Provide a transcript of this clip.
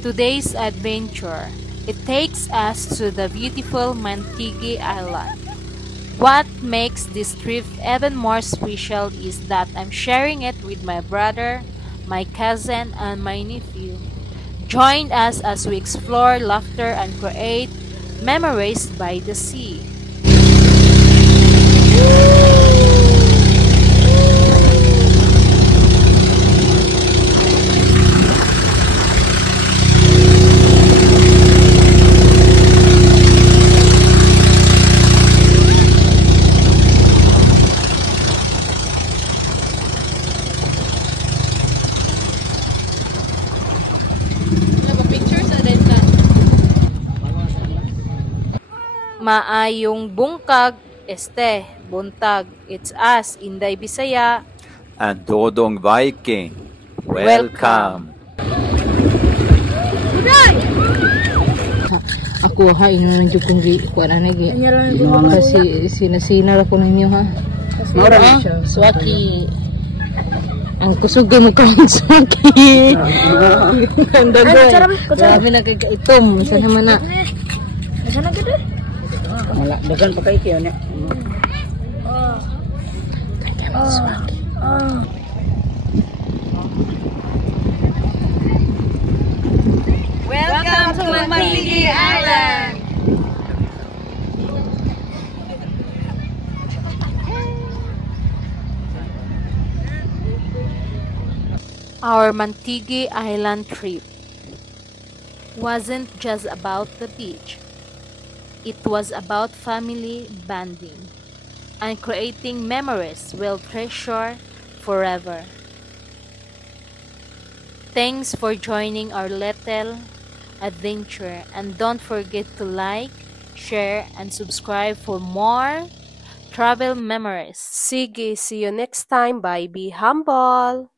Today's adventure, it takes us to the beautiful Mantigui Island. What makes this trip even more special is that I'm sharing it with my brother, my cousin, and my nephew. Join us as we explore laughter and create memories by the sea. Maayong bungkag, buntag. It's us, Inday Bisaya. And Dodong Viking. Welcome. Ako ha, ino nang jukong gi kuan na gi. Kasi sinasinar ako ninyo ha. Mora swaki. Ang kusog mo ka swaki. Ang dagoy. Grabe na kay itom, sa naman na. Nasaan na gid? Wala dagan pa kay kiyo na. Swaki. Welcome to Mantigui Island! Our Mantigui Island trip wasn't just about the beach. It was about family bonding and creating memories we'll treasure forever. Thanks for joining our little adventure, and don't forget to like, share, and subscribe for more travel memories. Sige, see you next time. Bye, be humble.